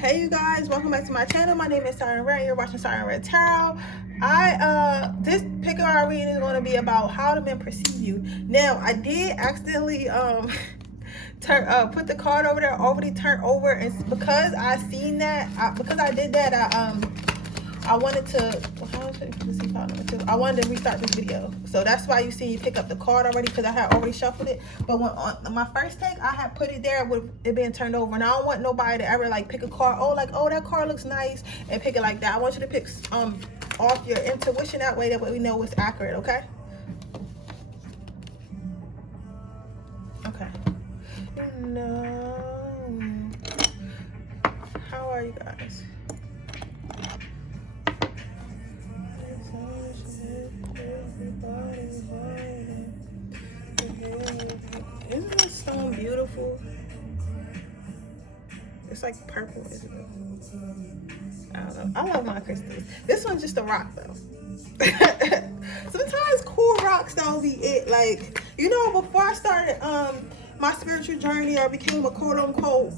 Hey you guys, welcome back to my channel. My name is Siren Redd. You're watching Siren Redd Tarot. This pick of our reading is going to be about how the men perceive you. Now, I did accidentally put the card over there, already turned over, and because I seen that, because I did that, I wanted to, I wanted to restart this video. So that's why you see me pick up the card already, because I had already shuffled it. But when on my first take, I had put it there with it being turned over. And I don't want nobody to ever like pick a card, oh that card looks nice, and pick it like that. I want you to pick off your intuition, that way we know it's accurate, okay? Okay. No. How are you guys? Isn't this stone beautiful? It's like purple, isn't it? I don't know. I love my crystals. This one's just a rock though. Sometimes cool rocks don't be it. Like, you know, before I started my spiritual journey, I became a quote unquote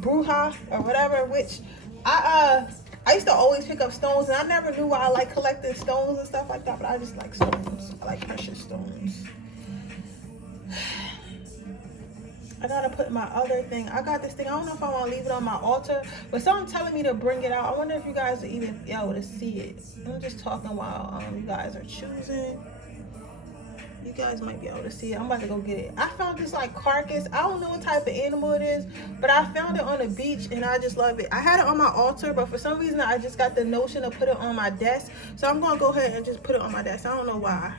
bruja or whatever, which I used to always pick up stones, and I never knew why I like collecting stones and stuff like that, but I just like stones. I like precious stones. I gotta put my other thing. I got this thing. I don't know if I want to leave it on my altar, but someone's telling me to bring it out. I wonder if you guys are even able to see it. I'm just talking while you guys are choosing. You guys might be able to see it. I'm about to go get it. I found this like carcass. I don't know what type of animal it is, but I found it on the beach and I just love it. I had it on my altar, but for some reason I just got the notion to put it on my desk. So I'm gonna go ahead and just put it on my desk. I don't know why.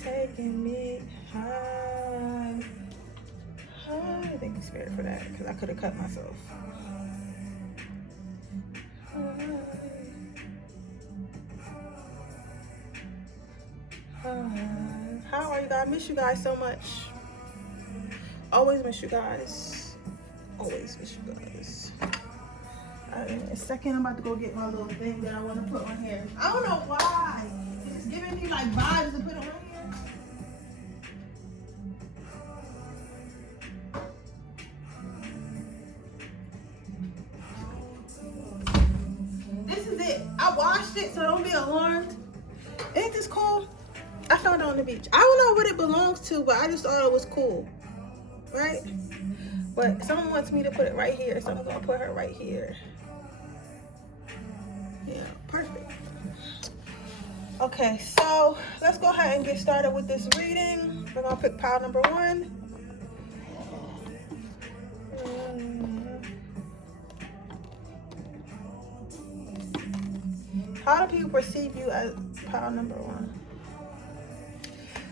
Taking me high. Thank you, Spirit, for that, because I could have cut myself. How are you guys? I miss you guys so much. Always miss you guys. Always miss you guys. In a second, I'm about to go get my little thing that I want to put on here. I don't know why. It's just giving me like vibes to put on here. This is it. I washed it, so don't be alarmed. Ain't this cool? I found it on the beach. I don't know what it belongs to, but I just thought it was cool, right? But someone wants me to put it right here, so I'm gonna put her right here. Yeah, perfect. Okay, so let's go ahead and get started with this reading. We're gonna pick pile number 1. How do people perceive you as pile number 1?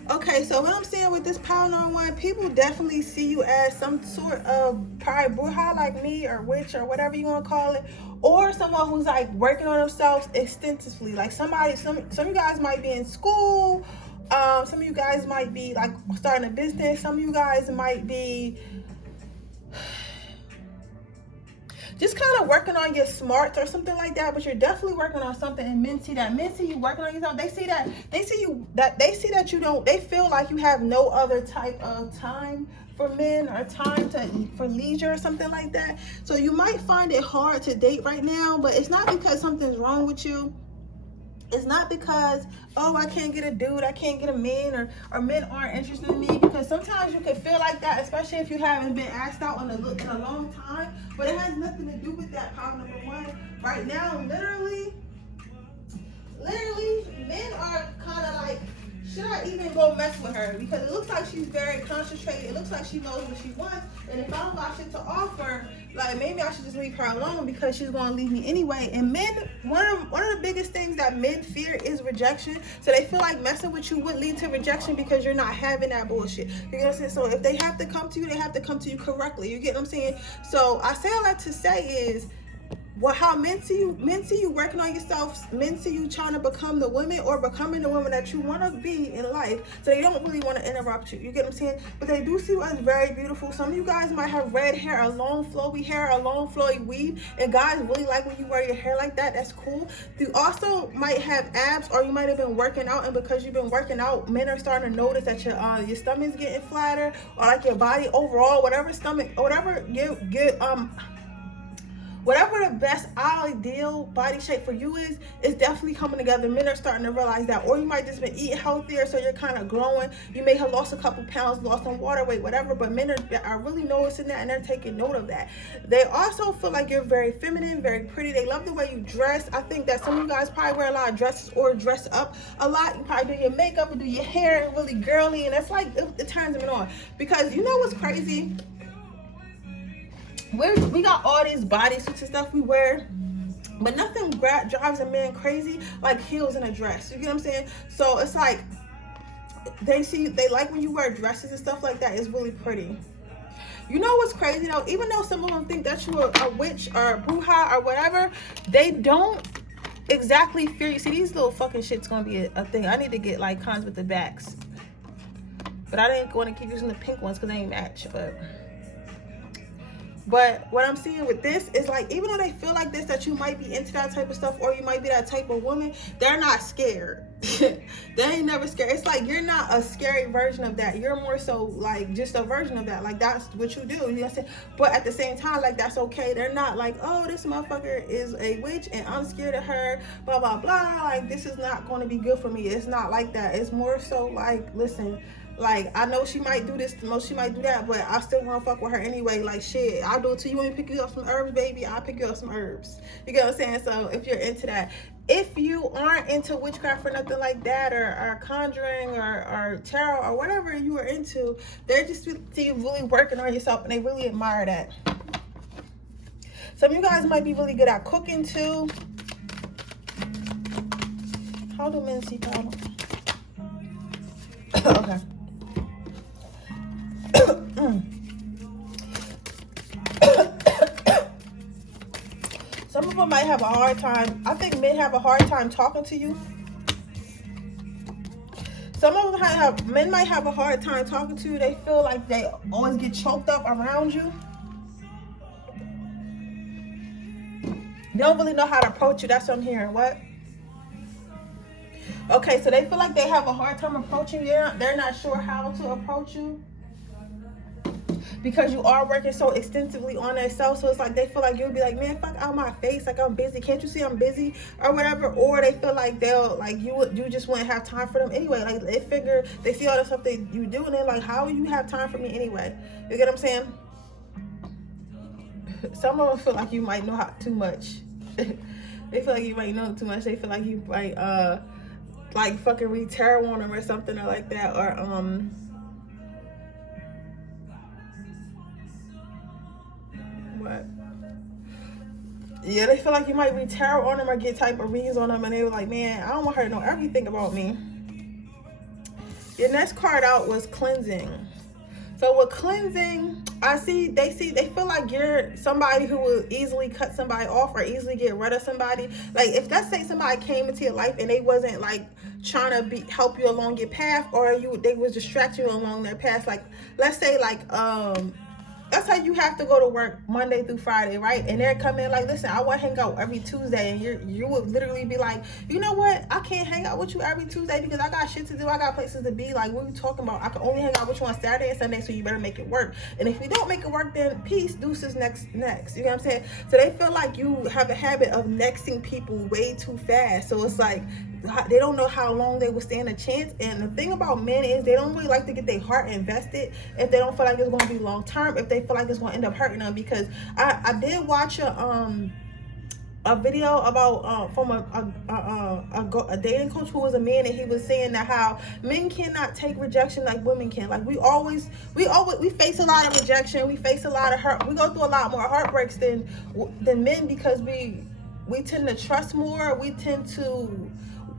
Okay, so what I'm seeing with this pile number 1, people definitely see you as some sort of probably bruja like me, or witch, or whatever you want to call it, or someone who's like working on themselves extensively. Like somebody, some of you guys might be in school, some of you guys might be like starting a business, some of you guys might be just kind of working on your smarts or something like that, but you're definitely working on something. And men see that. Men see you working on yourself. They see that. They see that you don't. They feel like you have no other type of time for men, or time for leisure or something like that. So you might find it hard to date right now, but it's not because something's wrong with you. It's not because, oh, I can't get a dude, I can't get a man, or men aren't interested in me, because sometimes you can feel like that, especially if you haven't been asked out in a long time. But it has nothing to do with that. Pile number 1 right now, literally, men are kind of like, should I even go mess with her? Because it looks like she's very concentrated. It looks like she knows what she wants. And if I don't got shit to offer, like, maybe I should just leave her alone, because she's going to leave me anyway. And men, one of the biggest things that men fear is rejection. So they feel like messing with you would lead to rejection, because you're not having that bullshit. You know what I'm saying? So if they have to come to you, they have to come to you correctly. You get what I'm saying? So I say all that to say is, how men see you working on yourself, men see you trying to become the woman or becoming the woman that you want to be in life, so they don't really want to interrupt you. You get what I'm saying? But they do see you as very beautiful. Some of you guys might have red hair, a long flowy weave, and guys really like when you wear your hair like that. That's cool. You also might have abs, or you might have been working out, and because you've been working out, men are starting to notice that your stomach's getting flatter, or like your body overall, whatever the best ideal body shape for you is definitely coming together. Men are starting to realize that. Or you might just been eating healthier, so you're kind of glowing. You may have lost a couple pounds, lost some water weight, whatever, but men are really noticing that, and they're taking note of that. They also feel like you're very feminine, very pretty. They love the way you dress. I think that some of you guys probably wear a lot of dresses or dress up a lot. You probably do your makeup and do your hair really girly, and that's like, it turns them on. Because you know what's crazy? We got all these bodysuits and stuff we wear, but nothing drives a man crazy like heels and a dress. You get what I'm saying? So it's like they like when you wear dresses and stuff like that. It's really pretty. You know what's crazy though? Even though some of them think that you're a witch or a bruja or whatever, they don't exactly fear you. See, these little fucking shit's gonna be a thing. I need to get like cons with the backs, but I didn't want to keep using the pink ones because they ain't match. But what I'm seeing with this is like, even though they feel like this, that you might be into that type of stuff, or you might be that type of woman, they're not scared. They ain't never scared. It's like you're not a scary version of that. You're more so like just a version of that. Like that's what you do. You know what I'm saying? But at the same time, like that's okay. They're not like, oh, this motherfucker is a witch and I'm scared of her, blah, blah, blah. Like this is not going to be good for me. It's not like that. It's more so like, listen, like, I know she might do this, she might do that, but I still want to fuck with her anyway. Like, shit, I'll do it to you. Want me to pick you up some herbs, baby? I'll pick you up some herbs. You get what I'm saying? So, if you're into that. If you aren't into witchcraft or nothing like that, or conjuring, or tarot, or whatever you are into, they're just see you really working on yourself, and they really admire that. Some of you guys might be really good at cooking, too. How do men see power? Okay. Some of them might have a hard time. I think men have a hard time talking to you. Some of them men might have a hard time talking to you. They feel like they always get choked up around you. They don't really know how to approach you. That's what I'm hearing. What? Okay, so they feel like they have a hard time approaching you. They're not sure how to approach you, because you are working so extensively on themselves. So it's like they feel like you'll be like, man, fuck out my face, like I'm busy, can't you see I'm busy, or whatever. Or they feel like they'll like you just wouldn't have time for them anyway. Like they see all the stuff that you do, and they're like, how will you have time for me anyway? You get what I'm saying? Some of them feel like you might know too much. They feel like you might know too much. They feel like you might like fucking read tarot on them or something, or like that, or what? Yeah, they feel like you might read tarot on them or get type of readings on them, and they were like, man, I don't want her to know everything about me. Your next card out was cleansing. So with cleansing, they feel like you're somebody who will easily cut somebody off or easily get rid of somebody. Like if let's say somebody came into your life and they wasn't like trying to help you along your path, or they was distract you along their path. Like let's say like that's how you have to go to work Monday through Friday, right? And they're coming like, listen, I want to hang out every Tuesday. And you would literally be like, you know what? I can't hang out with you every Tuesday because I got shit to do. I got places to be. Like, what are you talking about? I can only hang out with you on Saturday and Sunday, so you better make it work. And if you don't make it work, then peace, deuces, next. You know what I'm saying? So they feel like you have a habit of nexting people way too fast. So it's like, they don't know how long they will stand a chance. And the thing about men is they don't really like to get their heart invested if they don't feel like it's going to be long term, if they feel like it's going to end up hurting them. Because I did watch a video about from a dating coach who was a man, and he was saying that how men cannot take rejection like women can. Like we face a lot of rejection, we face a lot of hurt, we go through a lot more heartbreaks than men, because we tend to trust more, we tend to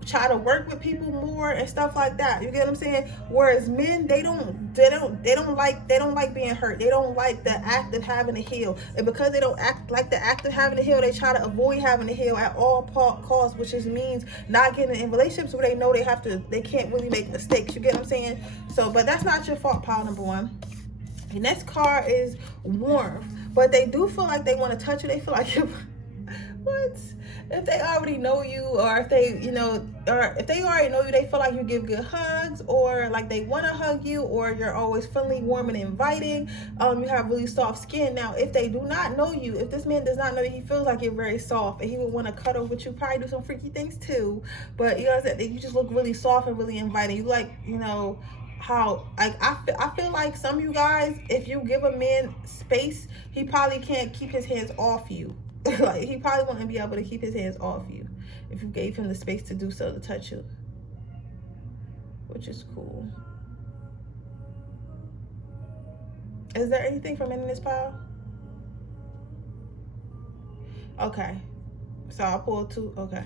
try to work with people more and stuff like that. You get what I'm saying? Whereas men, they don't like being hurt. They don't like the act of having to heal. And because they don't like the act of having to heal, they try to avoid having to heal at all costs, which just means not getting in relationships where they know they can't really make mistakes. You get what I'm saying? So, but that's not your fault, pile number one. The next card is warmth. But they do feel like they want to touch you. They feel like what? If they already know you, or if they, or if they already know you, they feel like you give good hugs, or like they want to hug you, or you're always friendly, warm, and inviting. You have really soft skin. Now, if they do not know you, if this man does not know you, he feels like you're very soft, and he would want to cuddle with you, probably do some freaky things too. But you guys, you just look really soft and really inviting. You like, how, like, I feel like some of you guys, if you give a man space, he probably can't keep his hands off you. Like, he probably wouldn't be able to keep his hands off you if you gave him the space to do so, to touch you, which is cool. Is there anything from in this pile? Okay, so I'll pull two. Okay,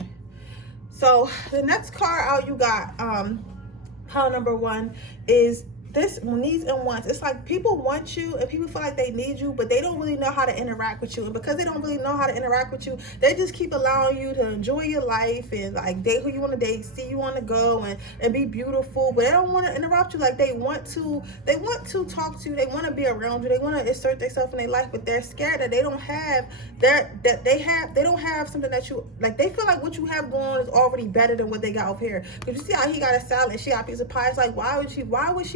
so the next card out you got, pile number one, is this needs and wants. It's like people want you and people feel like they need you, but they don't really know how to interact with you. And because they don't really know how to interact with you, they just keep allowing you to enjoy your life and like date who you want to date, see you want to go and be beautiful. But they don't want to interrupt you. Like they want to talk to you. They want to be around you. They want to assert themselves in their life, but they're scared that they don't have they don't have something that you like. They feel like what you have going on is already better than what they got over here. Because you see how he got a salad and she got a piece of pie. It's like, why would she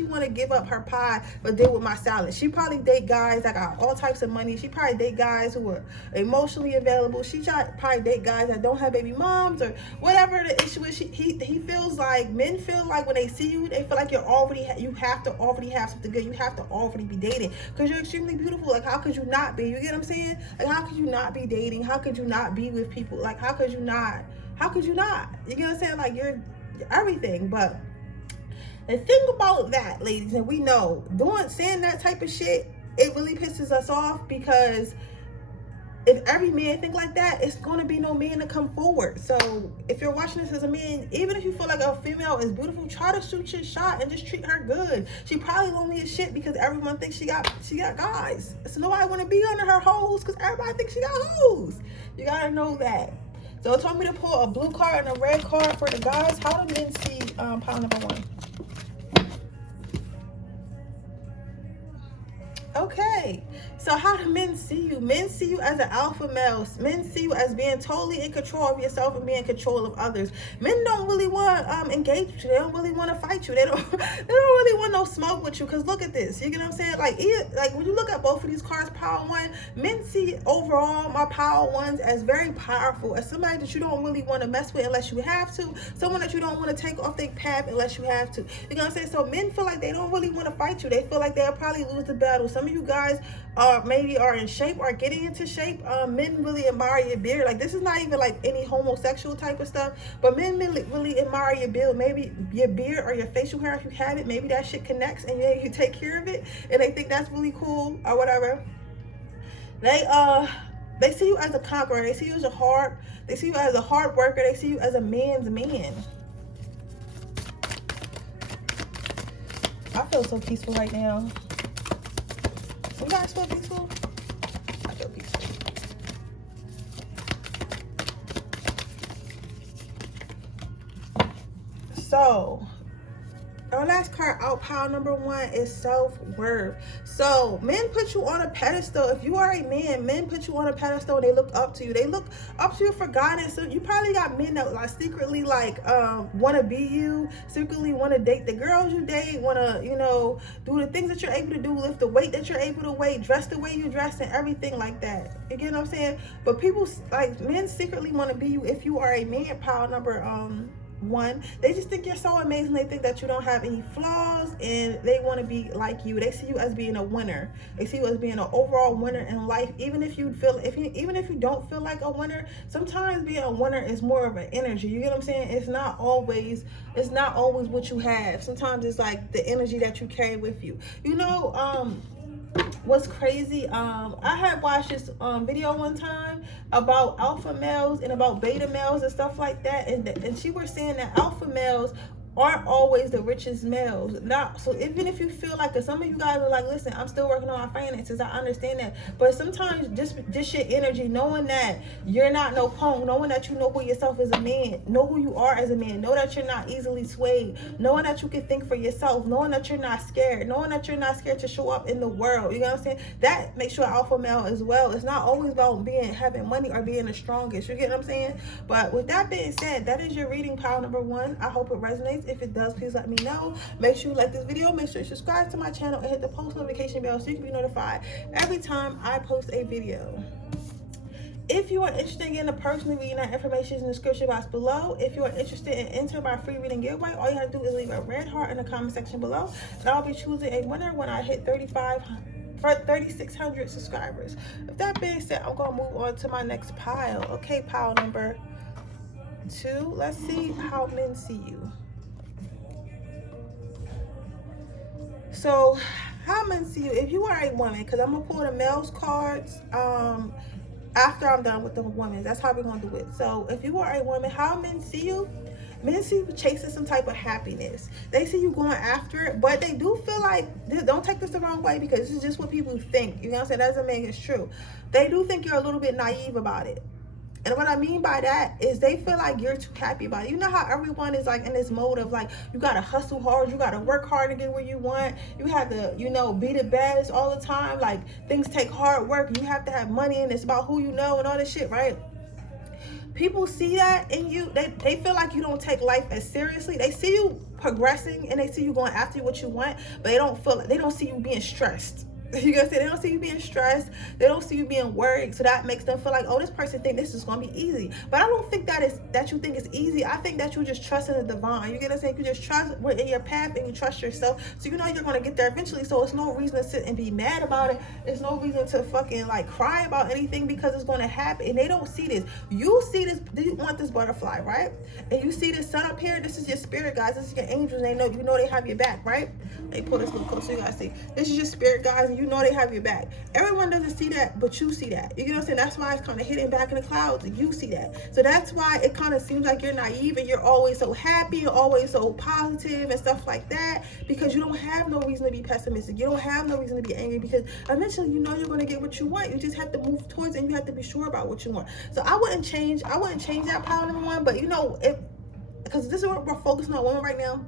want to give up her pie but deal with my salad? She probably date guys that got all types of money. She probably date guys who are emotionally available. She probably date guys that don't have baby moms or whatever the issue is. He feels like, men feel like when they see you, they feel like you have to already have something good. You have to already be dating because you're extremely beautiful. Like, how could you not be? You get what I'm saying? Like, how could you not be dating? How could you not be with people? Like, how could you not? You get what I'm saying? Like, you're everything. But the thing about that, ladies, and we know, saying that type of shit, it really pisses us off, because if every man think like that, it's going to be no man to come forward. So if you're watching this as a man, even if you feel like a female is beautiful, try to shoot your shot and just treat her good. She probably lonely as shit because everyone thinks she got guys. So nobody want to be under her hoes because everybody thinks she got hoes. You got to know that. So it told me to pull a blue card and a red card for the guys. How do men see pile number one? Okay, so how do men see you? Men see you as an alpha male. Men see you as being totally in control of yourself and being in control of others. Men don't really want to engage with you. They don't really want to fight you. They don't really want no smoke with you. Because look at this. You get what I'm saying? Like when you look at both of these cards, power one, men see overall my power ones as very powerful, as somebody that you don't really want to mess with unless you have to. Someone that you don't want to take off their path unless you have to. You know what I'm saying? So men feel like they don't really want to fight you. They feel like they'll probably lose the battle. Some of you guys maybe are in shape or getting into shape. Men really admire your beard. Like, this is not even like any homosexual type of stuff, but men really admire your beard. Maybe your beard or your facial hair, if you have it, maybe that shit connects and you take care of it, and they think that's really cool or whatever. They see you as a conqueror. They see you as they see you as a hard worker. They see you as a man's man. I feel so peaceful right now. You guys feel peaceful? I feel peaceful. So, our last card out, pile number one, is self-worth. So men put you on a pedestal. If you are a man, men put you on a pedestal and they look up to you. They look up to you for guidance. So you probably got men that like secretly want to be you, secretly want to date the girls you date, want to, do the things that you're able to do, lift the weight that you're able to weight, dress the way you dress, and everything like that. You get what I'm saying? But people, like, men secretly want to be you if you are a man, pile number one. They just think you're so amazing. They think that you don't have any flaws and they want to be like you. They see you as being a winner. They see you as being an overall winner in life. Even if you don't feel like a winner, sometimes being a winner is more of an energy. You get what I'm saying? It's not always what you have. Sometimes it's like the energy that you carry with you. what's crazy, I had watched this video one time about alpha males and about beta males and stuff like that, and she was saying that alpha males aren't always the richest males. Not so even if you feel like, cause some of you guys are like, listen, I'm still working on my finances, I understand that, but sometimes just your energy, knowing that you're not no punk, knowing that you know who yourself as a man, know who you are as a man, know that you're not easily swayed, knowing that you can think for yourself, knowing that you're not scared, knowing that you're not scared to show up in the world, you know what I'm saying? That makes you an alpha male as well. It's not always about having money or being the strongest, you get what I'm saying? But with that being said, that is your reading pile number 1. I hope it resonates. If it does, please let me know. Make sure you like this video, make sure you subscribe to my channel, and hit the post notification bell so you can be notified every time I post a video. If you are interested in getting a personal reading, that information is in the description box below. If you are interested in entering my free reading giveaway, all you have to do is leave a red heart in the comment section below, and I'll be choosing a winner when I hit 3,600 subscribers. With that being said, I'm gonna move on to my next pile. Okay, pile number 2. Let's see how men see you. So, how men see you, if you are a woman, because I'm gonna pull the males cards after I'm done with the women. That's how we're gonna do it. So, if you are a woman, how men see you? Men see you chasing some type of happiness. They see you going after it, but they do feel like, don't take this the wrong way, because this is just what people think. You know what I'm saying? That doesn't mean it's true. They do think you're a little bit naive about it. And what I mean by that is they feel like you're too happy about it. You know how everyone is like in this mode of like, you gotta hustle hard, you gotta work hard to get where you want. You have to, you know, be the best all the time. Like, things take hard work, and you have to have money, and it's about who you know and all this shit, right? People see that in you. They feel like you don't take life as seriously. They see you progressing, and they see you going after what you want, but they don't see you being stressed. You guys say they don't see you being stressed, they don't see you being worried, so that makes them feel like, oh, this person think this is gonna be easy. But I don't think that you think it's easy. I think that you just trust in the divine. You get what I'm saying? You just trust in your path, and you trust yourself, so you know you're gonna get there eventually. So it's no reason to sit and be mad about it. It's no reason to fucking like cry about anything, because it's gonna happen. And they don't see this. You see this. You want this butterfly, right? And you see this sun up here. This is your spirit guys. This is your angels. And you know they have your back, right? They pull this little close so you guys see. This is your spirit guys, and you know they have your back. Everyone doesn't see that, but you see that. You know what I'm saying? That's why it's kind of hidden back in the clouds, and you see that. So that's why it kind of seems like you're naive, and you're always so happy, you're always so positive and stuff like that, because you don't have no reason to be pessimistic. You don't have no reason to be angry, because eventually you know you're going to get what you want. You just have to move towards it, and you have to be sure about what you want. So I wouldn't change that pile number 1, but you know, because this is what we're focusing on women right now.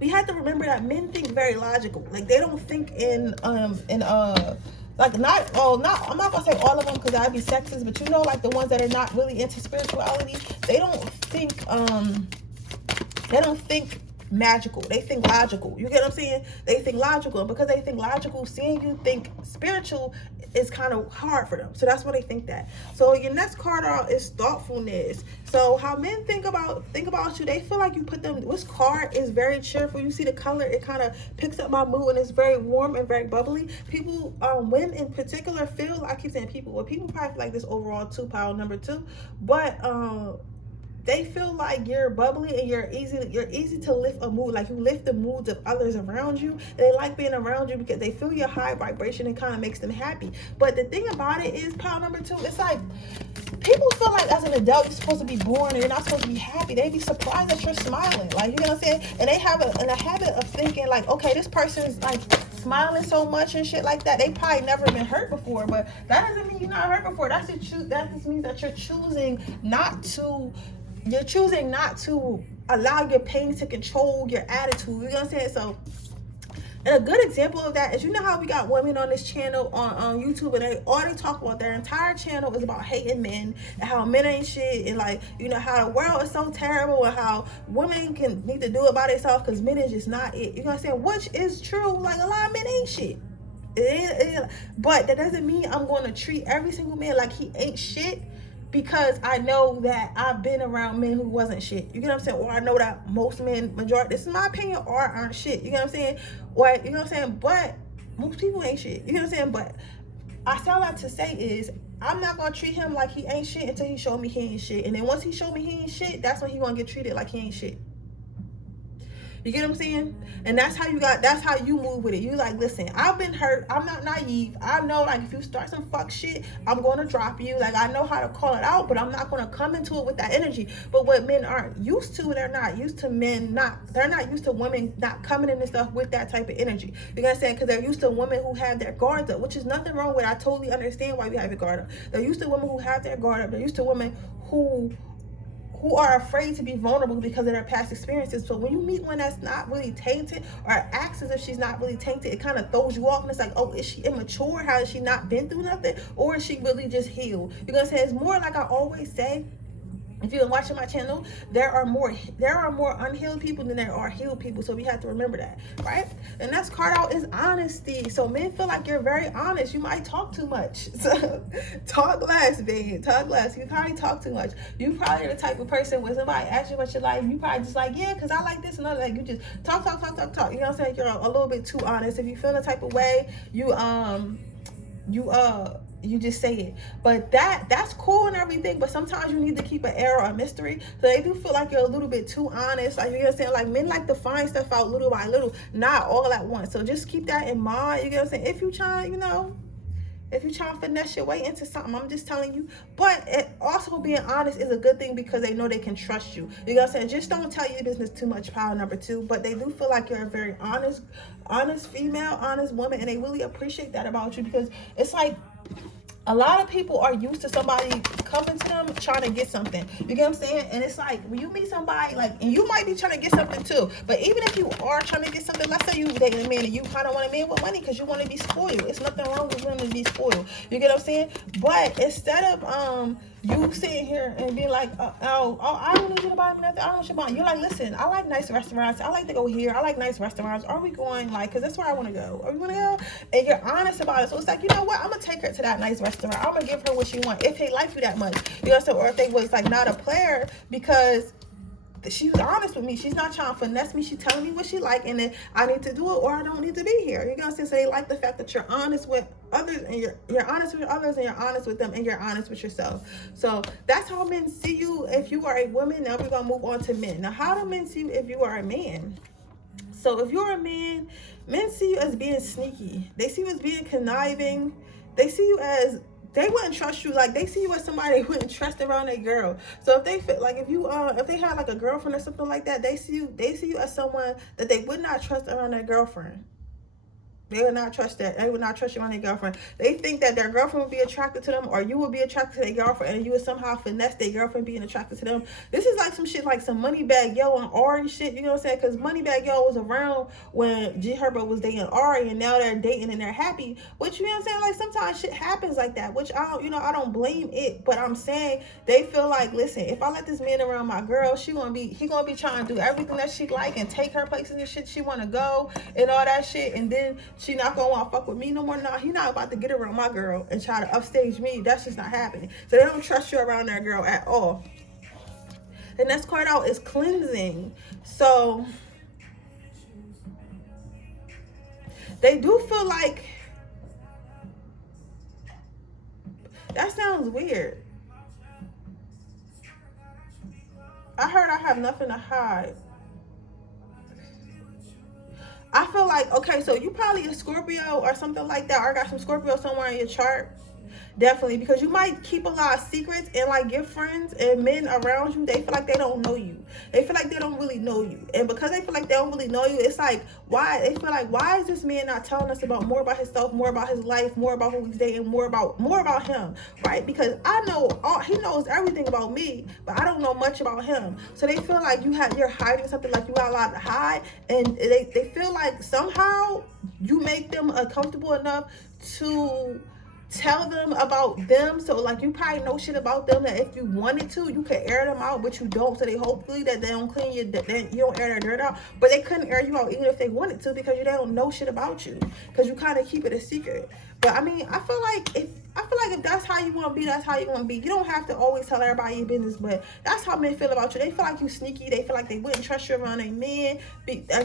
We have to remember that men think very logical. Like, they don't think like, I'm not gonna say all of them, because I'd be sexist, but you know, like the ones that are not really into spirituality, they don't think magical. They think logical. You get what I'm saying? They think logical, and because they think logical, seeing you think spiritual is kind of hard for them. So that's why they think that. So your next card out is thoughtfulness. So how men think about you, they feel like you put them. This card is very cheerful. You see the color, it kind of picks up my mood, and it's very warm and very bubbly. People, women in particular, feel, I keep saying people, well, people probably feel like this overall pile number 2, but they feel like you're bubbly, and you're easy to lift a mood. Like, you lift the moods of others around you. They like being around you because they feel your high vibration, and kind of makes them happy. But the thing about it is, pile number 2, it's like people feel like as an adult you're supposed to be bored, and you're not supposed to be happy. They be surprised that you're smiling. Like, you know what I'm saying? And they have a habit of thinking like, okay, this person's like smiling so much and shit like that. They probably never been hurt before, but that doesn't mean you're not hurt before. That just means that you're choosing not to allow your pain to control your attitude. You know what I'm saying? So, and a good example of that is, you know how we got women on this channel on YouTube, and they talk about, their entire channel is about hating men, and how men ain't shit, and like, you know, how the world is so terrible, and how women need to do it by themselves because men is just not it. You know what I'm saying? Which is true. Like, a lot of men ain't shit. But that doesn't mean I'm going to treat every single man like he ain't shit, because I know that I've been around men who wasn't shit. You get what I'm saying? Or I know that most men, majority, this is my opinion, aren't shit. You get what I'm saying? Or, you know what I'm saying? But most people ain't shit. You get what I'm saying? But I say all that to say is, I'm not going to treat him like he ain't shit until he show me he ain't shit. And then once he show me he ain't shit, that's when he going to get treated like he ain't shit. You get what I'm saying? And that's how you move with it. You like, listen, I've been hurt. I'm not naive. I know, like, if you start some fuck shit, I'm going to drop you. Like, I know how to call it out, but I'm not going to come into it with that energy. But what men aren't used to, they're not used to they're not used to women not coming in and stuff with that type of energy. You know what I'm saying? Because they're used to women who have their guards up, which is nothing wrong with. I totally understand why you have your guard up. They're used to women who have their guard up. They're used to women who are afraid to be vulnerable because of their past experiences. So when you meet one that's not really tainted, or acts as if she's not really tainted, it kind of throws you off, and it's like, oh, is she immature? Has she not been through nothing? Or is she really just healed? You're gonna say, it's more like I always say, if you're watching my channel, there are more unhealed people than there are healed people. So we have to remember that, right? The next card out is honesty. So men feel like you're very honest. You might talk too much. So talk less, babe. Talk less. You probably talk too much. You probably are the type of person when somebody asks you what you like, you probably just like, yeah, because I like this and other. Like, you just talk. You know what I'm saying? You're a little bit too honest. If you feel the type of way, you just say it. But that's cool and everything, but sometimes you need to keep an air or a mystery. So they do feel like you're a little bit too honest. Like, you know what I'm saying? Like, men like to find stuff out little by little, not all at once. So just keep that in mind. You get what I'm saying? If you try, if you try to finesse your way into something, I'm just telling you. But it also, being honest is a good thing because they know they can trust you. You know what I'm saying? Just don't tell your business too much, power number 2. But they do feel like you're a very honest female, honest woman, and they really appreciate that about you, because it's like, a lot of people are used to somebody coming to them trying to get something. You get what I'm saying? And it's like, when you meet somebody, like, and you might be trying to get something too, but even if you are trying to get something, let's say you dating a man and you kind of want a man with money because you want to be spoiled. It's nothing wrong with women to be spoiled. You get what I'm saying? But instead of you sitting here and being like, I don't need you to buy me nothing, I don't want you to buy. You're like, listen, I like nice restaurants. I like to go here. I like nice restaurants. Are we going, like, because that's where I want to go. Are we going to go? And you're honest about it. So it's like, you know what? I'm going to take her to that nice restaurant. I'm going to give her what she wants. If they like you that much. You know what I'm saying? Or if they was, like, not a player because she was honest with me. She's not trying to finesse me. She's telling me what she like, and then I need to do it or I don't need to be here. You know what I'm saying? So they like the fact that you're honest with others, and you're honest with others, and you're honest with them, and you're honest with yourself. So that's how men see you if you are a woman. Now we're gonna move on to men. Now, how do men see you if you are a man? So if you're a man, men see you as being sneaky. They see you as being conniving. They see you as, they wouldn't trust you. Like, they see you as somebody they wouldn't trust around their girl. So if they feel like, if they had like a girlfriend or something like that, they see you as someone that they would not trust around their girlfriend. They would not trust that. They would not trust you on their girlfriend. They think that their girlfriend would be attracted to them, or you would be attracted to their girlfriend, and you would somehow finesse their girlfriend being attracted to them. This is like some shit, like some Moneybagg Yo and Ari shit. You know what I'm saying? Because Moneybagg Yo was around when G Herbo was dating Ari, and now they're dating and they're happy. Which, you know what I'm saying? Like, sometimes shit happens like that. Which I don't blame it. But I'm saying they feel like, listen, if I let this man around my girl, he gonna be trying to do everything that she like and take her places and shit she wanna go and all that shit, and then she not gonna want to fuck with me no more. No, he not about to get around my girl and try to upstage me. That's just not happening. So they don't trust you around that girl at all. The next card out is cleansing. So they do feel like, that sounds weird. I heard I have nothing to hide. I feel like, okay, so you probably a Scorpio or something like that, or got some Scorpio somewhere in your chart. Definitely, because you might keep a lot of secrets, and like your friends and men around you, they feel like they don't know you. They feel like they don't really know you. And because they feel like they don't really know you, it's like, why is this man not telling us about more about himself, more about his life, more about who he's dating, more about him, right? Because I know he knows everything about me, but I don't know much about him. So they feel like you're hiding something, like you got a lot to hide, and they feel like somehow you make them uncomfortable enough to tell them about them. So like, you probably know shit about them that if you wanted to, you could air them out, but you don't. So they hopefully that they don't clean you, that you don't air their dirt out. But they couldn't air you out even if they wanted to, because they don't know shit about you, because you kind of keep it a secret. But I mean, I feel like like if that's how you want to be, that's how you want to be. You don't have to always tell everybody your business, but that's how men feel about you. They feel like you sneaky. They feel like they wouldn't trust you around a man,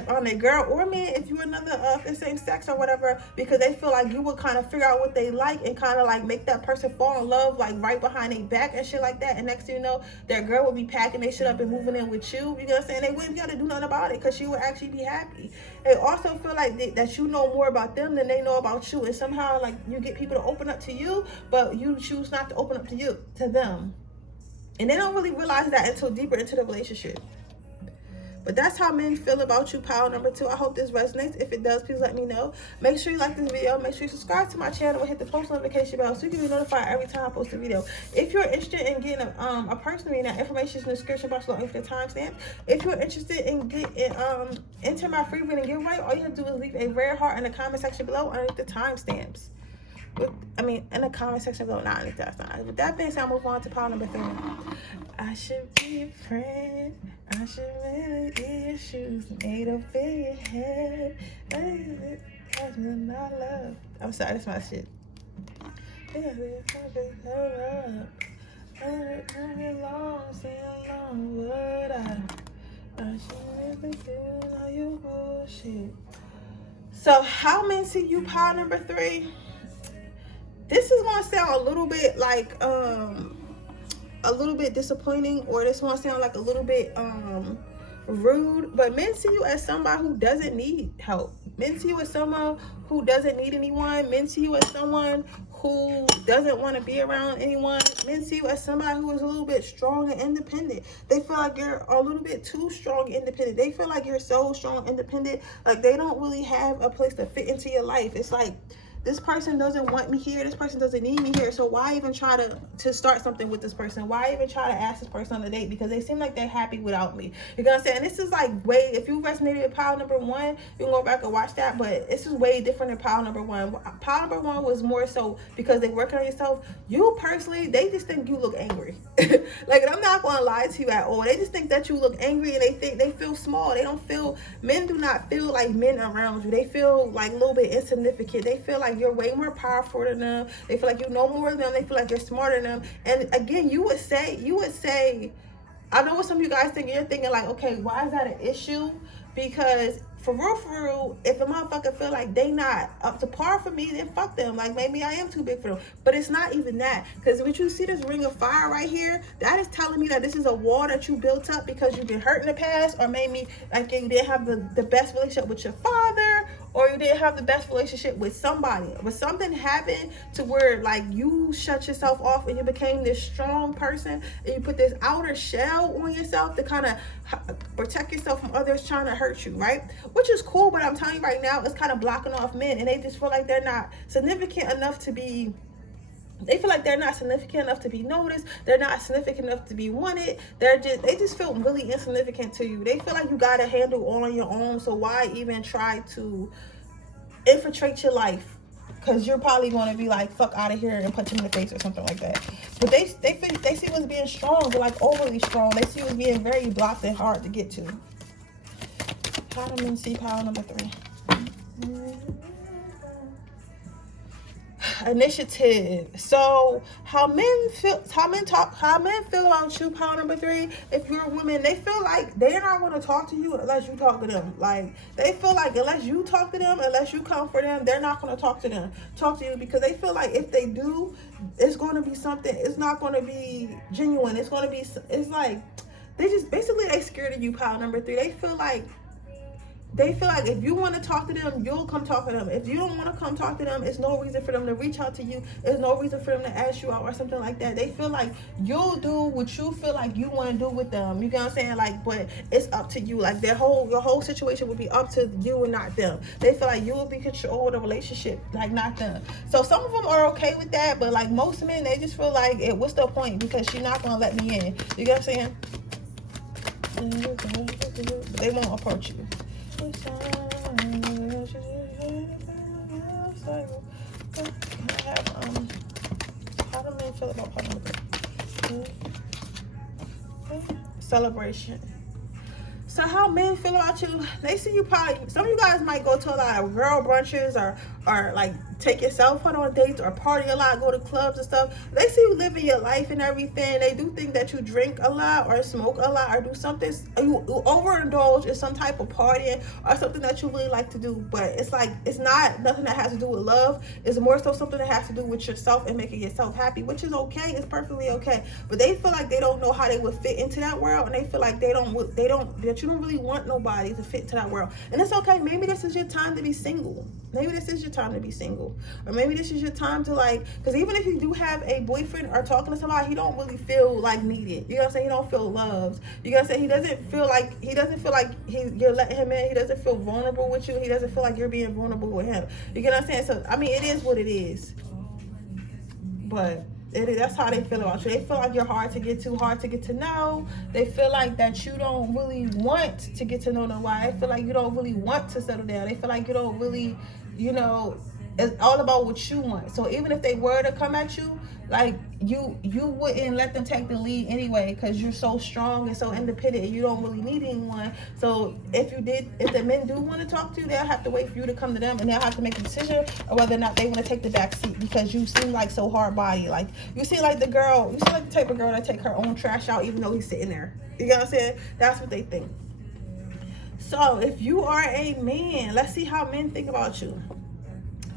on a girl or man, if you're another the same sex or whatever, because they feel like you would kind of figure out what they like and kind of like make that person fall in love, like right behind their back and shit like that. And next thing you know, that girl would be packing their shit up and moving in with you. You know what I'm saying? They wouldn't be able to do nothing about it because she would actually be happy. They also feel like that you know more about them than they know about you, and somehow like you get people to open up to you, but you choose not to open up to them, and they don't really realize that until deeper into the relationship. But that's how men feel about you, pile number 2. I hope this resonates. If it does, please let me know. Make sure you like this video. Make sure you subscribe to my channel and hit the post notification bell so you can be notified every time I post a video. If you're interested in getting a personal reading, that information is in the description box below with the timestamp. If you're interested in getting enter my free reading giveaway, all you have to do is leave a red heart in the comment section below underneath the timestamps. In the comment section below, not underneath that sign. With that being said, I'll move on to pile number 3. I should be a friend. I should really be your shoes made up in your head. That's not love. I'm sorry, that's my shit. So how men see you, pile number 3? This is gonna sound a little bit like a little bit disappointing, or this one sound like a little bit rude, but men see you as somebody who doesn't need help. Men see you as someone who doesn't need anyone. Men see you as someone who doesn't want to be around anyone. Men see you as somebody who is a little bit strong and independent. They feel like you're a little bit too strong and independent. They feel like you're so strong and independent, like they don't really have a place to fit into your life. It's like, this person doesn't want me here. This person doesn't need me here. So why even try to start something with this person? Why even try to ask this person on a date? Because they seem like they're happy without me. You know what I'm saying? And this is like way, if you resonated with pile number 1, you can go back and watch that. But this is way different than pile number 1. Pile number 1 was more so because they're working on yourself. You personally, they just think you look angry. Like, I'm not going to lie to you at all. They just think that you look angry, and they feel small. They don't feel, men do not feel like men around you. They feel like a little bit insignificant. They feel like you're way more powerful than them. They feel like you know more than them. They feel like you're smarter than them. And again, you would say, I know what some of you guys think. You're thinking like, okay, why is that an issue? Because for real, if a motherfucker feel like they not up to par for me, then fuck them. Like, maybe I am too big for them. But it's not even that. Because when you see this ring of fire right here, that is telling me that this is a wall that you built up because you've been hurt in the past, or maybe like you didn't have the best relationship with your father, or you didn't have the best relationship with somebody. But something happened to where like you shut yourself off and you became this strong person, and you put this outer shell on yourself to kind of protect yourself from others trying to hurt you, right? Which is cool, but I'm telling you right now, it's kind of blocking off men, and they just feel like they're not significant enough to be, they feel like they're not significant enough to be noticed. They're not significant enough to be wanted. They just feel really insignificant to you. They feel like you got to handle all on your own. So why even try to infiltrate your life? Because you're probably going to be like, fuck out of here, and punch him in the face or something like that. But they see you as being strong, but like overly strong. They see you as being very blocked and hard to get to. How do men see pile number 3? Initiative. So how men feel about you, pile number 3. If you're a woman, they feel like they're not going to talk to you unless you talk to them. Like, they feel like unless you talk to them, unless you come for them, they're not going to talk to you, because they feel like if they do, it's going to be something, it's not going to be genuine. It's going to be, it's like they just basically, they scared of you, pile number 3. They feel like if you want to talk to them, you'll come talk to them. If you don't want to come talk to them, it's no reason for them to reach out to you. There's no reason for them to ask you out or something like that. They feel like you'll do what you feel like you want to do with them. You know what I'm saying? Like, but it's up to you. Like, your whole situation will be up to you and not them. They feel like you will be control of the relationship, like not them. So some of them are okay with that, but like most men, they just feel like, what's the point? Because she's not gonna let me in. You know what I'm saying? But they won't approach you. How do men feel about celebration? So how men feel about you, they see you probably, some of you guys might go to a lot of girl brunches or like take yourself out on dates or party a lot, go to clubs and stuff, they see you living your life and everything. They do think that you drink a lot or smoke a lot or do something, you overindulge in some type of partying or something that you really like to do. But it's like, it's not nothing that has to do with love. It's more so something that has to do with yourself and making yourself happy, which is okay. It's perfectly okay. But they feel like they don't know how they would fit into that world, and they feel like that you don't really want nobody to fit into that world. And it's okay. Maybe this is your time to be single. Maybe this is your time to be single. Or maybe this is your time to, like, because even if you do have a boyfriend or talking to somebody, he don't really feel like needed. You know what I'm saying? He don't feel loved. You know what I'm saying? He doesn't feel like you're letting him in. He doesn't feel vulnerable with you. He doesn't feel like you're being vulnerable with him. You get what I'm saying? So I mean, it is what it is. But that's how they feel about you. They feel like you're hard to get to, hard to get to know. They feel like that you don't really want to get to know nobody. They feel like you don't really want to settle down. They feel like you don't really, it's all about what you want. So even if they were to come at you, like, you wouldn't let them take the lead anyway, because you're so strong and so independent and you don't really need anyone. So if the men do want to talk to you, they'll have to wait for you to come to them, and they'll have to make a decision of whether or not they want to take the back seat, because you seem like so hard body. Like, you seem like the type of girl that take her own trash out even though he's sitting there. You know what I'm saying? That's what they think. So if you are a man, let's see how men think about you.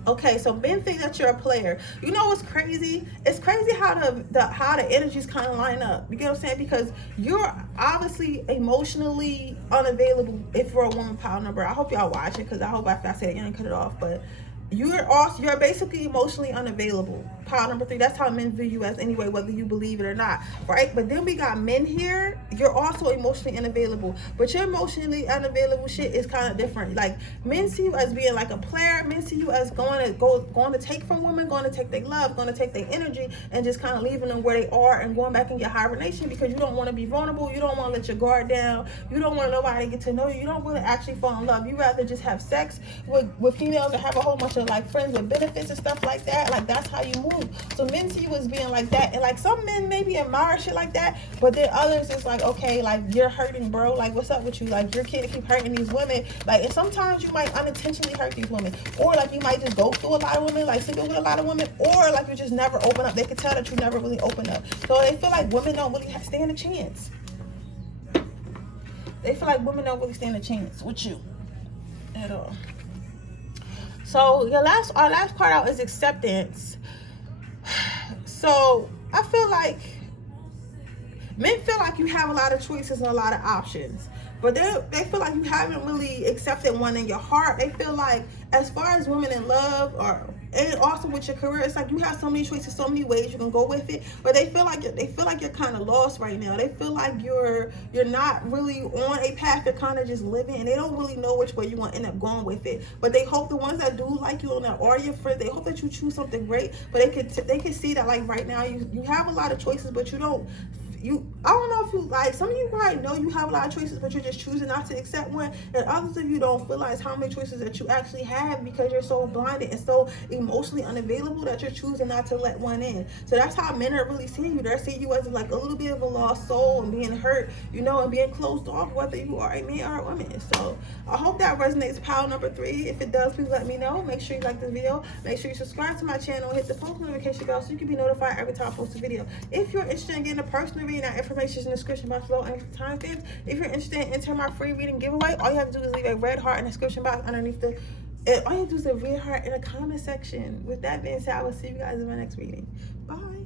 Okay, so men think that you're a player. You know what's crazy? It's crazy how the energies kind of line up. You get what I'm saying? Because you're obviously emotionally unavailable if you're a woman, pile number. I hope y'all watch it, because I hope after I say it, you don't cut it off. But you're basically emotionally unavailable. Pile number 3. That's how men view you as anyway, whether you believe it or not, right? But then we got men here. You're also emotionally unavailable, but your emotionally unavailable shit is kind of different. Like, men see you as being like a player. Men see you as going to take from women, going to take their love, going to take their energy, and just kind of leaving them where they are and going back in your hibernation, because you don't want to be vulnerable. You don't want to let your guard down. You don't want nobody to get to know you. You don't want to actually fall in love. You rather just have sex with females and have a whole bunch of like friends with benefits and stuff like that. Like, that's how you move. So men see you as being like that, and like some men maybe admire shit like that, but then others it's like, okay, like, you're hurting, bro. Like, what's up with you? Like, you're kidding, keep hurting these women. Like, and sometimes you might unintentionally hurt these women, or like you might just go through a lot of women, like sleeping with a lot of women, or like you just never open up. They can tell that you never really open up. So they feel like women don't really stand a chance. They feel like women don't really stand a chance with you at all. So our last part out is acceptance. So I feel like men feel like you have a lot of choices and a lot of options, but they feel like you haven't really accepted one in your heart. They feel like, as far as women in love, and also with your career, it's like you have so many choices, so many ways you can go with it, but they feel like you're kind of lost right now. They feel like you're not really on a path. You're kind of just living, and they don't really know which way you want to end up going with it. But they hope the ones that do like you and that are your friends, they hope that you choose something great. But they can see that, like, right now you have a lot of choices, but I don't know if you, like, some of you probably know you have a lot of choices, but you're just choosing not to accept one, and others of you don't realize how many choices that you actually have, because you're so blinded and so emotionally unavailable that you're choosing not to let one in. So that's how men are really seeing you. They're seeing you as like a little bit of a lost soul and being hurt, and being closed off, whether you are a man or a woman. So I hope that resonates. Pile number 3. If it does, please let me know. Make sure you like this video. Make sure you subscribe to my channel and hit the post notification bell so you can be notified every time I post a video. If you're interested in getting a personal reading, that information is in the description box below and time stamps. If you're interested in entering my free reading giveaway, all you have to do is leave a red heart in the description box underneath all you have to do is a red heart in the comment section. With that being said, I will see you guys in my next reading. Bye.